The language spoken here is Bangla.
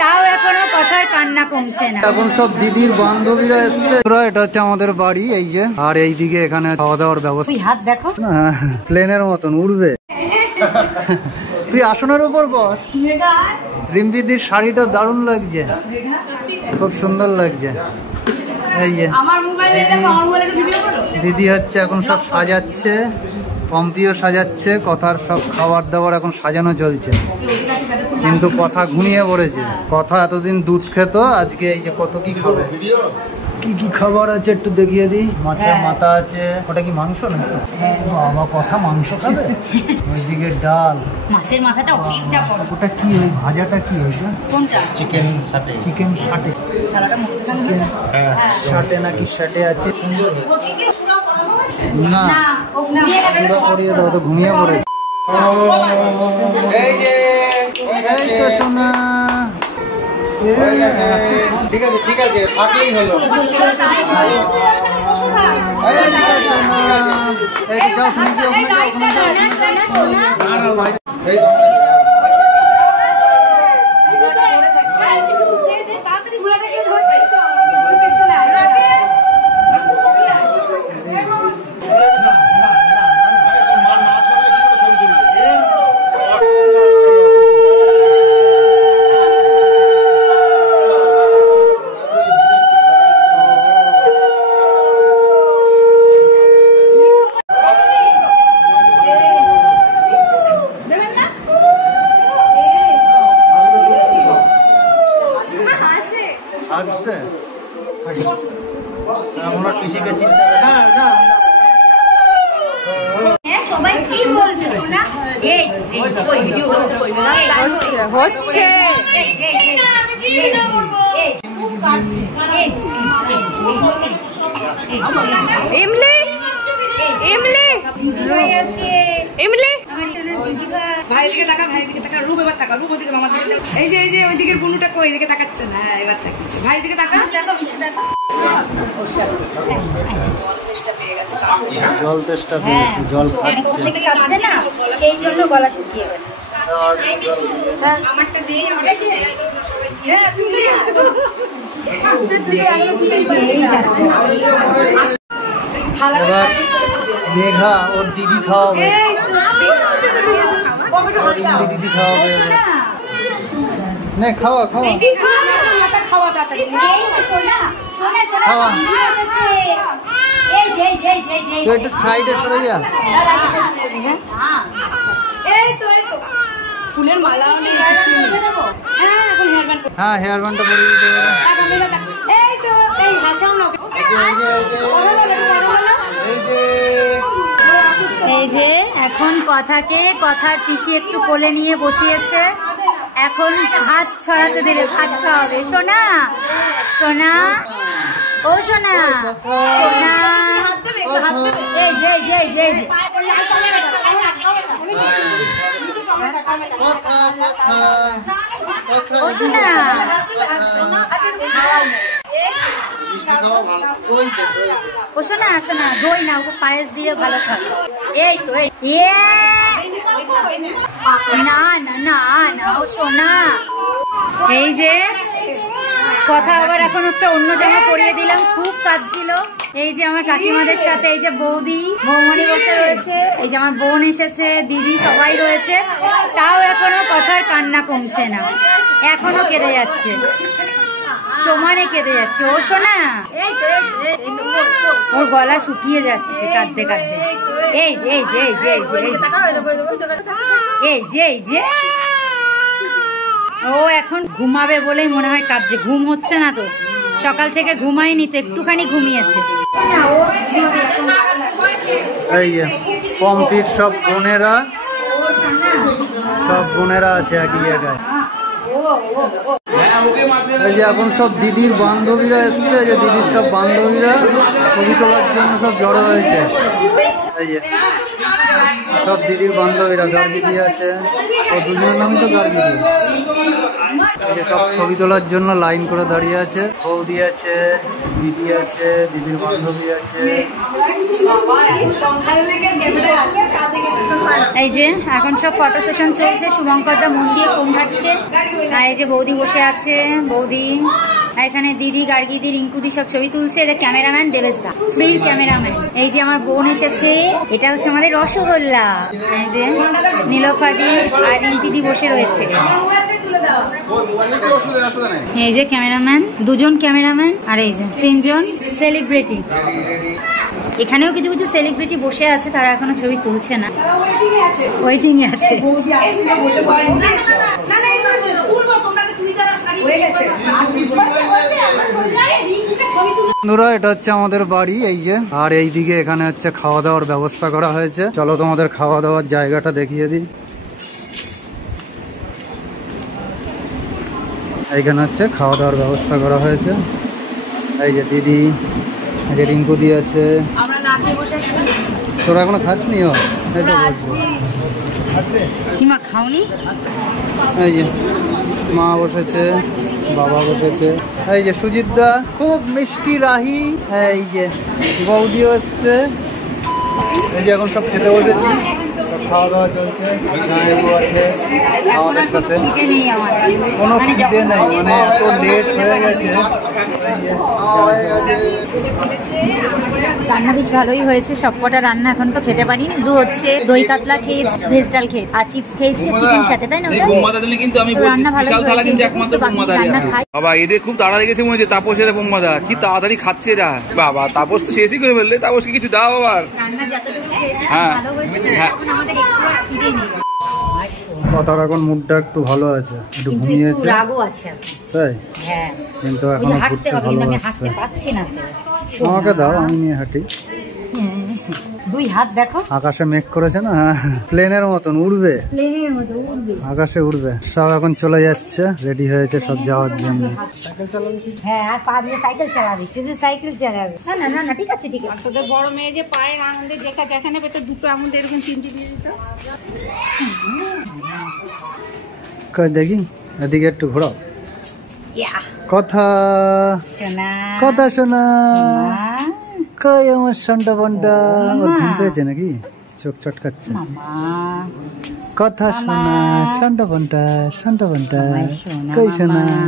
তাও এখনো কথার কান্না কমছে না। এখন সব দিদির বান্ধবীরা এসছে। এটা হচ্ছে আমাদের বাড়ি, এই যে। আর এইদিকে এখানে খাওয়া দাওয়ার ব্যবস্থা। হাত দেখো, প্লেনের মতন উড়বে। তুই আসনের উপর বস। রিম্পিদির শাড়িটা দারুণ লাগছে, খুব সুন্দর লাগছে। এই যে দিদি হচ্ছে এখন সব সাজাচ্ছে, পম্পিও সাজাচ্ছে, কথার সব খাবার দাবার এখন সাজানো চলছে। কিন্তু কথা ঘুমিয়ে পড়েছে। কথা এতদিন দুধ খেত, আজকে এই যে কত কি খাবে। কি কি খাবার আছে একটু দেখিয়ে দিই। মাছের মাথা আছে, ওটা কি মাংস নাকি? বাবা, কথা মাংস খাবে। ওইদিকে ডাল, মাছের মাথাটা অনেকটা বড়। ওটা কি, ওই ভাজাটা কি হয়েছে? কোনটা? চিকেন সাটে। চিকেন সাটে, সাটে নাকি সাটে আছে। সুন্দর না, পুরো পড়িয়ে দাও, তো ঘুমিয়ে পড়েছে। এই যে এই তো সোনা, ঠিক আছে ঠিক আছে, থাকলেই হলো। হচ্ছে ইমলি ইমলি ইমলি। ভাই দিকে তাকা, ভাই দিকে তাকা, রূপ এবার তাকা, রূপ ওইদিকে মামার দিকে। এই যে এই যে ওইদিকের বুনুটা কই, এদিকে তাকাচ্ছে না। হ্যাঁ, এবার তাকিয়েছে। ভাই দিকে তাকা। জল তেষ্টা পেয়েছে, জল খাচ্ছে না, সেই জন্য গলা শুকিয়ে গেছে। এবার মেঘা ওর দিদি খাওয়াবে, দিদি খাওয়াবে। নে খাওয়া খাওয়া খাওয়া তাড়াতাড়ি খাওয়া। তুই একটু সাইডে সরে যা। ফুলের মালা, হ্যাঁ হেয়ার ব্যান্ডটা পরে দিতে হবে। এই তো এই হাসাও না। এই যে এখন কথাকে, কথার পিসি একটু কোলে নিয়ে বসিয়েছে। এখন ভাত ছড়াতে দিলে ভাত খাওয়াবে। সোনা সোনা, ও সোনা সোনা, এই যে এই যে এই যে ও সোনা। ও সোনা সোনা, দই না, ওকে পায়েস দিয়ে ভালো খাবে। এই তো এই না না না না, ও সোনা। এই যে কথা আবার এখন একটা অন্য জামা পরিয়ে দিলাম, খুব কাজ ছিল। এই যে আমার কাকিমাদের সাথে এই যে বৌদি বৌমনি বসে রয়েছে, এই যে আমার বোন এসেছে, দিদি সবাই রয়েছে। তাও এখনো কথার কান্না কমছে না, এখনো কেঁদে যাচ্ছে, সমানে কেঁদে যাচ্ছে। ও সোনা, ওর গলা শুকিয়ে যাচ্ছে কাঁদতে কাঁদতে। এই যে এই যে এই যে এই যে এই যে এই যে ও এখন ঘুমাবে বলেই মনে হয় কাঁদছে। ঘুম হচ্ছে না তো, সকাল থেকে ঘুমায়নি তো, একটুখানি ঘুমিয়েছে। এই যে পম্পির সব বোনেরা, সব বোনেরা আছে একই জায়গায়। এই যে এখন সব দিদির বান্ধবীরা এসছে, যে দিদির সব বান্ধবীরা ছবি তোলার জন্য সব জড়ো হয়েছে। এই যে সব দিদির বান্ধবীরা, গার্গি দিয়ে আছে, ও দুজনের নামই তো গার্গি দিয়ে। এই যে সব ছবি তোলার জন্য লাইন করে দাঁড়িয়ে আছে, বৌদি আছে, দিদি আছে, দিদির বান্ধবী আছে। এই যে এখন সব ফটো সেশন চলছে, শুভঙ্কর দা মন দিয়ে ফোন ঘাটছে। আর এই যে বৌদি বসে আছে, বৌদি এখানে দিদি, গার্গিদি, রিঙ্কুদি সব ছবি তুলছে। এটা ক্যামেরাম্যান দেবেশ দা, ফ্রির ক্যামেরাম্যান। এই যে আমার বোন এসেছে, এটা হচ্ছে আমাদের রসগোল্লা। এই যে নীলফাদি আর রিঙ্কিদি বসে রয়েছে। এই যে ক্যামেরাম্যান, দুজন ক্যামেরাম্যান, আর এই যে তিনজন সেলিব্রিটি। এখানেও কিছু কিছু সেলিব্রিটি বসে আছে, তারা এখনো ছবি তুলছে না, ওয়েটিং এ আছে। বন্ধুরা, এটা হচ্ছে আমাদের বাড়ি, এই যে। আর এইদিকে এখানে হচ্ছে খাওয়া দাওয়ার ব্যবস্থা করা হয়েছে। চলো তোমাদের খাওয়া দাওয়ার জায়গাটা দেখিয়ে দিই। এইখানে হচ্ছে খাওয়া দাওয়ার ব্যবস্থা করা হয়েছে। এই যে দিদি, এই যে রিঙ্কু দি আছে। তোরা এখনো খাসনি? এই তো বসবো। কিমা খাওনি? এই যে মা বসেছে, বাবা বসেছে। এই যে সুজিত দা, খুব মিষ্টি রাহি। এই যে বৌদিও এসছে। এই যে এখন সব খেতে বসেছি, খাওয়া দাওয়া চলছে। জামাইবু আছে আমাদের সাথে। কোনো খিদে নেই, মানে এত লেট হয়ে গেছে। রান্না বেশ ভালোই হয়েছে, সবকটা রান্না এখন তো খেতে পারিনি। শুধু হচ্ছে দই কাতলা খেয়েছি, ভেজ ডাল খেয়েছি, আর চিপস খেয়েছি চিকেন সাথে, তাই না? রান্না ভালো বাবা, এদের খুব তাড়া লেগেছে মনে হচ্ছে তাপসের বোম্মাদা, কি তাড়াতাড়ি খাচ্ছে এরা। বাবা, তাপস তো শেষই করে ফেললে। তাপসকে কিছু দাও আবার। রান্না যতটুকু খেয়েছি হ্যাঁ। ভালো হয়েছে, এখন আমাদের একটু আর খিদে নেই। কথার এখন মুডটা একটু ভালো আছে, একটু কিন্তু ঘুমিয়েছে, একটু রাগও আছে। তাই? হ্যাঁ, কিন্তু ওই এখন যে হাঁটতে ঘুরতে হবে, কিন্তু আমি ভালোবাসছে। হাঁটতে পারছি না তো। আমাকে দাও, আমি নিয়ে হাঁটি। দুই হাত দেখো, আকাশে মেঘ করেছে না, প্লেনের মতন উড়বে, প্লেনের মতো উড়বে। আকাশে উড়বে। সব এখন চলে যাচ্ছে, রেডি হয়েছে সব যাওয়ার জন্য। হ্যাঁ, আর পা দিয়ে সাইকেল চালাবি, শুধু সাইকেল চালাবি। না না না না, ঠিক আছে ঠিক আছে। তোদের বড় মেয়ে যে পায়ের আঙুলে যেখানে পেতো দুটো আঙুল এরকম চিমটি দিয়ে দিত। কই দেখি, এদিকে একটু ঘোরাও। ইয়া, কথা শোনা কথা শোনা। মা, কই আমার সন্টা বন্টা, ওর মামা। ঘুম পেয়েছে নাকি? চোখ চটকাচ্ছে। মামা, কথা শোনা, সন্টা বন্টা, সন্টা বন্টা। আমায় শোনা কই শোনা? মামা।